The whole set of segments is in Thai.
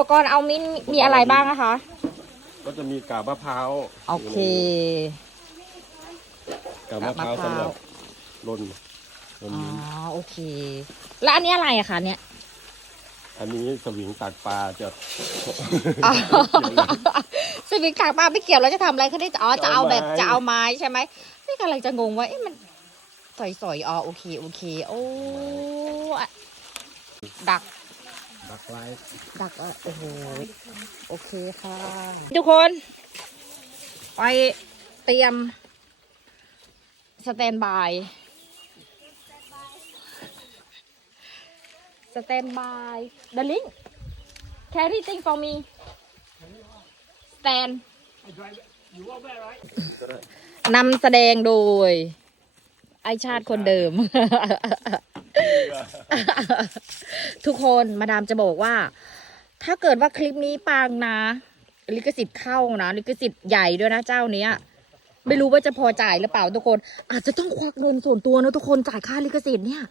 ปกรณ์เอามิ้นมีอะไรบ้างนะคะ ก็จะมีกาบมะพร้าวโอเคกาบมะพร้าวกาบมะพร้าวสำหรับลนลนอ๋อมิ้นโอเค แล้วอันนี้อะไรอะคะเนี่ยอันนี้สวิงตักปลาจะ อ๋อสวิงกากปลาไม่เกี่ยวเราจะทำอะไรเขาได้อ๋อจะเอาแบบจะจะเอาเอาไม้ไม้ใช่ไหมนี่กำลังจะงงว่าเอ๊ะมันสอยๆอ๋อโอเคโอเค โอ้อะดัก ตักไว้ดักอะโอ้โหโอเคค่ะ ทุกคน ไปเตรียม สแตนบาย สแตนบาย darling carry thing for me stand นำแสดงโดย ไอชาติคนเดิม ทุกคนมาดามจะบอกว่า ถ้าเกิดว่าคลิปนี้ปังนะลิขสิทธิ์เข้านะลิขสิทธิ์ใหญ่ด้วยนะเจ้าเนี้ย ไม่รู้ว่าจะพอจ่ายหรือเปล่าทุกคน อาจจะต้องควักเงินส่วนตัวนะทุกคนจ่ายค่าลิขสิทธิ์เนี่ย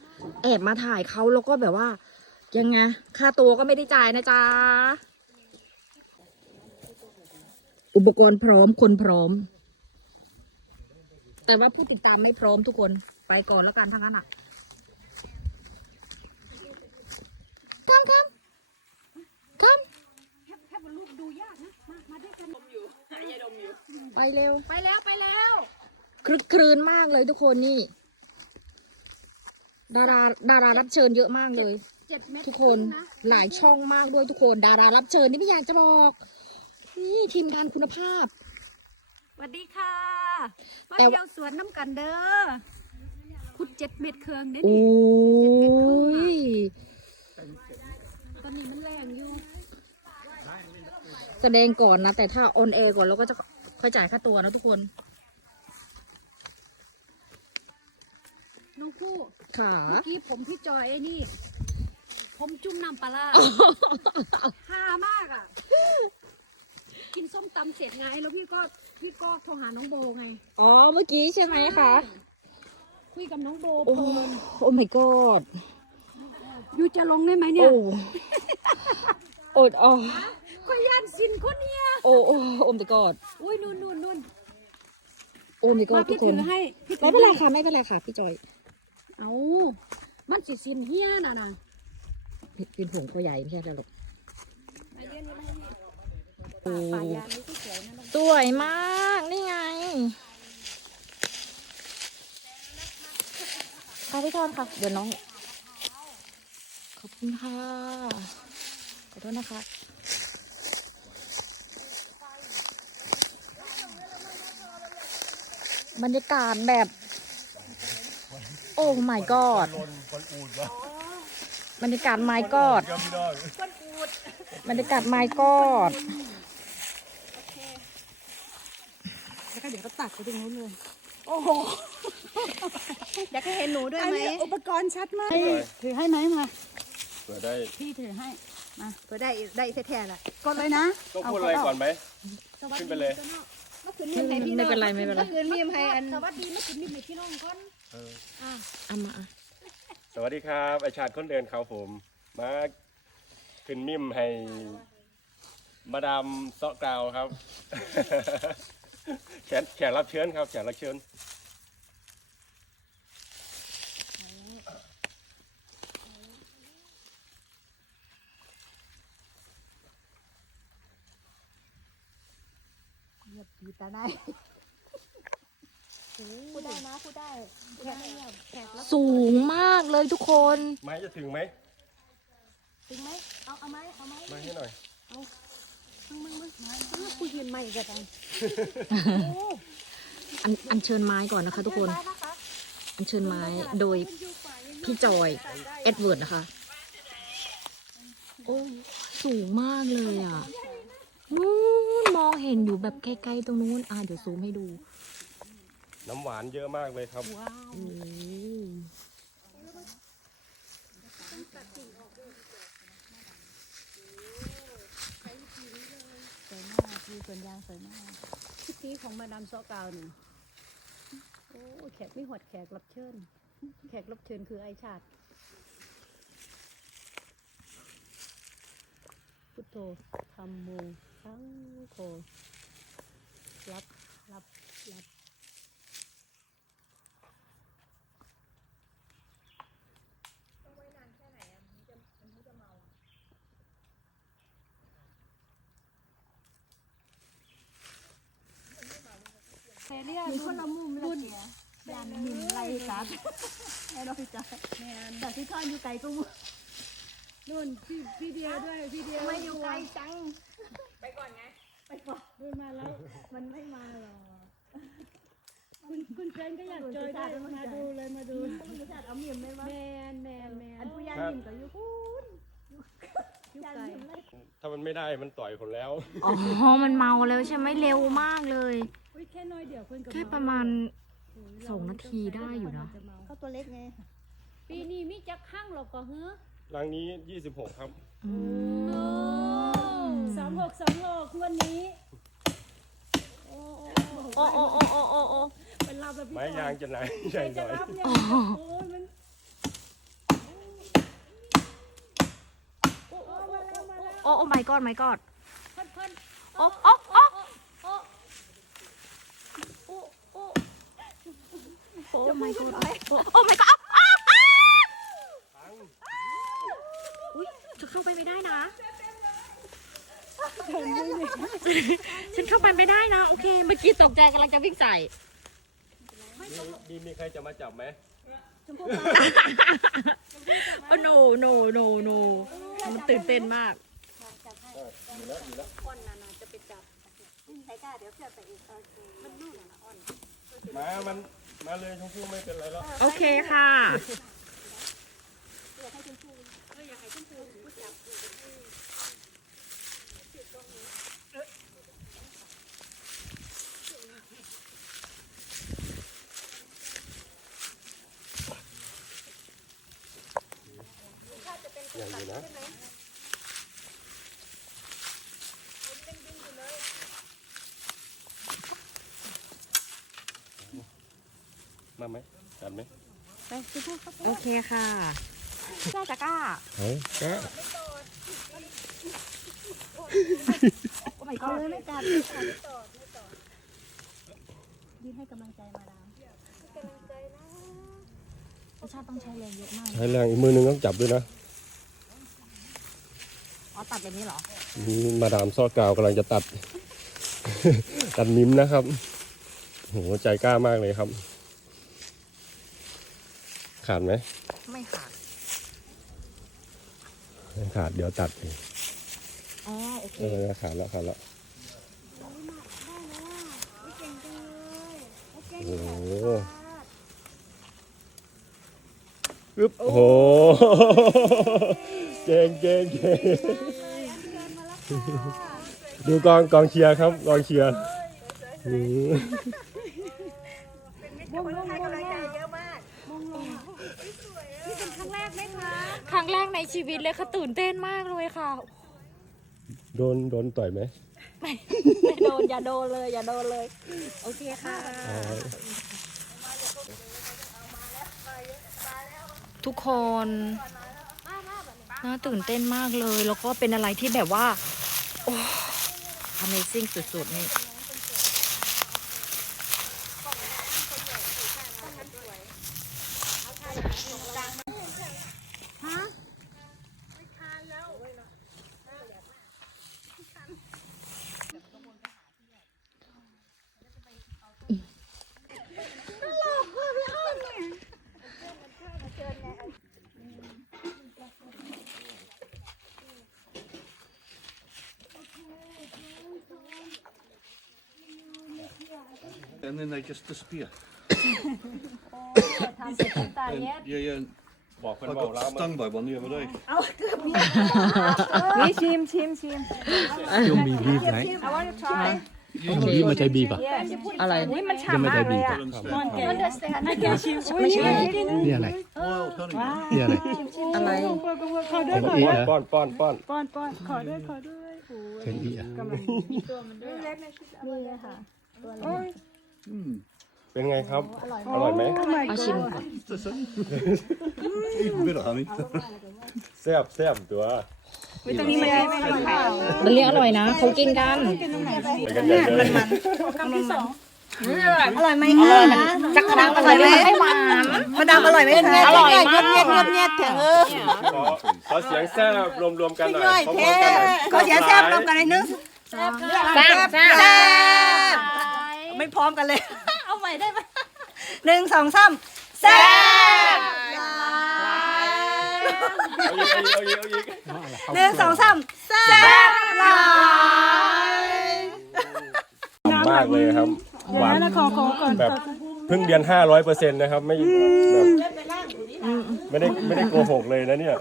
แอบมาถ่ายเขาแล้วก็แบบว่า ยังไงค่าตัวก็ไม่ได้จ่ายนะจ๊ะอุปกรณ์พร้อมคนพร้อม แต่ว่าผู้ติดตามไม่พร้อมทุกคนไปก่อนแล้วกันทั้งนั้นอะคำคำคำ ไปเร็ว ไปแล้วไปแล้วคลึกครื้นมากเลยทุกคนนี่ ดาราดารารับเชิญเยอะมากเลย เจ็ดเม็ดทุกคนหลายช่องมากด้วยทุกคน ดารารับเชิญนี่ไม่อยากจะบอก นี่ทีมงานคุณภาพ สวัสดีค่ะ มาแต่ เที่ยวสวนน้ำกันเด้อพุดเจ็ดเม็ดเครื่องเด้โอ้นี่ยตอนนี้มันแรงอยู่แสดงก่อนนะ แต่ถ้าออนแอร์ก่อนเราก็จะ ค่อยจ่ายค่าตัวนะทุกคน น้องคู่ค่ะ เมื่อกี้ผมพี่จอยไอ้นี่ ผมจุ่มน้ำปลาร้าฮามากอะ กินส้มตำเสร็จไง แล้วพี่ก็พี่ก็โทรหาน้องโบไง อ๋อ เมื่อกี้ใช่ไหมคะ คุยกับน้องโบโอ้เพลินโอ้ my god อยู่จะลงได้ไหมเนี่โอ้ยโอ้โอ้ ก็ย่านสินคนเนี้ยโอ้โอ้โอ้ my god อุ้ยนู่นนู่นนู่นโอ้ my มา god ทุพี่กคถืนอให้พี่ถืไม่อเป็นไรให้ค่ะไม่เป็นไรค่ะพี่จอยเอามันสิสินเฮียน่ะนะเป็นห่วงพ่อใหญ่ไม่ใช่หรอกป่าป่ายางนี่ก็สวยนะสวยมากนี่ไงค่ะพี่ทอนค่ะเดี๋ยวน้องขอบคุณค่ะขอโทษนะคะ บรรยากาศแบบ โอ้ my god บรรยากาศ my god บรรยากาศ my god แล้วก็เดี๋ยวก็ตัดไปตรงนู้นเลย โอ้โห อยากให้เห็นหนูด้วยไหมอุปกรณ์ชัดมาก ถือให้ไหมมาเผื่อได้พี่ถือให้ มาเพื่อได้ได้แท้ๆแหละกดเลยนะ ต้องพูดอะไรก่อนไหมสวัสขึ้นดีไปเลย เมื่อคืนมีให้พี่ไม่เป็นไรไม่เป็นไรเมื่อคืนมีให้อันสวัสดีเมื่อคืนมีให้พี่น้องก่อนเอออะเอามาอะสวัสดีครับไอชาติคนเดินเขาผม มาขึ้นมิมให้ มาดามเซาะกราวครับ แขกแขกรับเชิญครับ แขกรับเชิญ เงียบดีตาได้พูดได้นะพูดได้แขกไม่เงียบแขกรับสูงมากเลยทุกคน ไม้จะถึงไหมจริงไหมเอาเอาไหมเอาไหมไม้ให้หน่อยมึงมึงมึงมึงคุยยืนไม่กันไปอันอันเชิญไม้ก่อนนะคะ ทุกคน อันเชิญไม้โดยพี่จอยเอ็ดเวิร์ดนะคะ โอ้สูงมากเลยอะนู้น มองเห็นอยู่แบบไกลๆตรงนู้น อะเดี๋ยวซูมให้ดู น้ำหวานเยอะมากเลยครับว้าวโอ้สวยมากคือสวนยางสวยมากคลิปนี้ของมาดามซอกาวหนึ่งโอ้แขกไม่หวดแขกรับเชิญ แขกรับเชิญคือไอชาติ พุดโธธรรมโม สังโฆรับรับรับมีคนละมุมเลยเสียยันหินไรกัดแน่นอนจ้ะแต่ที่ทอนอยู่ไกลก็มุนู่นพี่พี่เดียวด้วยพี่เดียวไม่อยู่ไกลจัง เดินมาแล้ว มันไม่มาหรอกคุณคุณเฟรนก็อยากจอยด้วยมาดูเลยมาดูคุณจะจัดเอาเมียมได้ไหมแมนแมนแมนอันผู้ยานหินก็อยู่พูนยุคยานไก่หินเลยถ้ามันไม่ได้มันต่อยคนแล้ว อ๋อ มันเมาแล้วใช่ไหมเร็วมากเลยอุ้ยแค่น้อยเดียวเพื่อนกับแค่ประมาณสองนาทีได้อยู่นะเขาตัวเล็กไง ปีนี้มีจักข้างหรอกก็เฮ้อรังนี้26ครับอืม สองหกสองหกวันนี้โอ้โอ้โอ้โอ้โอ้โอ้เป็นเราแบบพี่ไม้ยางจะไหนใหใครญ่หจะน่อยรับเนี่ยโอ้ยมันโอ้โอ้มาแล้วมาแล้วโอ้โอ้ my god my god เพิ่นเพิ่นโอ้โอ้โอ้โอ้โอ้โอ้โอ้ my god โอ้โอ้ my god อ้าวอ้าวอ้าวอุ้ยจะเข้าไปไม่ได้นะ ฉันเข้าไปไม่ได้นะ โอเค เมื่อกี้ตกใจกำลังจะวิ่งใส่ มีมีมีใครจะมาจับไหมโอ้ no no no no มันตื่นเต้นมากใครกล้าเดี๋ยวเพื่อนไปอีกโอเคมันนู่นน่ะอ่อนมามันมาเลยชมพู่ไม่เป็นไรแล้วโอเคค่ะอย่า งนี้นะมาไหมจัดไหม ไปคุณพูดเขาโอเคค่ะกล้าจะกล้าเอาก็ โอ้ my เอา god เลยไม่จัดไม่จัดยืนให้กำลังใจมาดามรสชาติต้องใช้แรงเยอะมากใช้แรงอีกมือนึงต้องจับด้วยนะอ๋อตัดแบบนี้เหรอนี่มาดามซอกกาวกำลังจะตัด ตัดมิมนะครับโหใจกล้ามากเลยครับ ขาดไหมไม่ขาดไม่ขาดเดี๋ยวตัดเอง อ๋อโอเคเออขาดแล้วขาดแล้วโอ้โหอึ๊บโอ้โหเก่งเก่งเก่งดูกองกองเชียร์ครับกองเชียร์อืมครั้งแรกในชีวิตเลยค่ะตื่นเต้นมากเลยค่ะ โดนโดนต่อยไหมไม่โดนอย่าโดนเลย อย่าโดนเลย โอเคค่ะอ๋อทุกคนน่าตื่นเต้นมากเลย แล้วก็เป็นอะไรที่แบบว่า โอ้ Amazing สุดๆนี่ And then they just disappear. ทำเสร็จตั้งแต่เนี้ย Yeah, yeah. บอกเพื่อน I บอก got แล้วมัน stung by one the other day. นี่ชิมชิมชิม Still me beef, mate. I want to try You Oh, beef ไม่ใช่ beef อะอะไรอุ้ยมันยังไม่ฉ่ำใช่มากเล beef ยอะ understand? มันเดสแตนไม่แกชิมไม่ใช่นี่อะไร Wild honey. นี่อะไรอะไรเทนอีอะป้อนป้อนป้อนป้อนป้อนขอด้วยขอด้วยโอ้ยเทนอีอะนี่เลยค่ะ Mm. เป็นไงครับ อร่อยไหม เอาชิมก่อน Even better honey. แซ่บแซ่บตัวตรงนี้มันไม่อร่อยค่ะมันเรียกอร่อยนะเขากินกัน ไปกันใหญ่เลยอร่อยไหมคะจักรดังอร่อยไหมให้หวาน มาดามอร่อยไหมคะอร่อยมาก เงียบเงียบเงียบเถอะเออขอขอเสียงแซ่บรวมๆกันหน่อยพร้อมๆกันหน่อยก็เสียแซ่บรวมกันในนึงแซ่บแซ่บแซ่บ ไม่พร้อมกันเลย เอาใหม่ได้ไหมหนึ่งสองสามแซ่บเอาอีกเอาอีกเอาอีกหนึ่งสองสามแซ่บหลายมากเลยครับ หวานแบบเพิ่งเรียน 500เปอร์เซ็นต์นะครับ ไม่แบบไม่ได้ไม่ได้โกหกเลยนะเนี่ย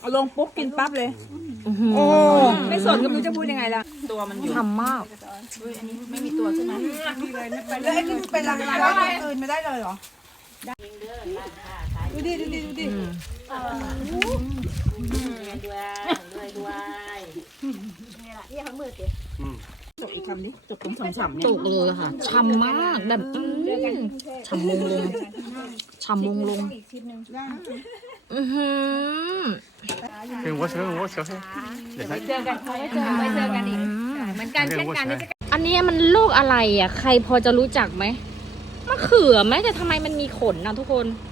เอาลงปุ๊บกินปั๊บเลย โอ้ไม่ สนก็ไม่รู้จะพูดยังไงละตัวมันอยู่ทำมากไม่มีตัวใช่ไหมแล้วไอ้นี่เป็นรังร้อยอื่นไม่ได้เลยเหรอดูดิดูดิดูดิจบอีกคำดิจบตรงฉ่ำๆเนี่ยตุกเลยค่ะช่ำมากแบบอืมช่ำมงลงช่ำมงลง อือหือ Hey, what's your what's your hair? เจอกันไว้เจอไว้เจอกันอีกเหมือนกันเช่นกันอันนี้มันลูกอะไรอะ ใครพอจะรู้จักไหมมะเขือไหมแต่ทำไมมันมีขนนะทุกคนม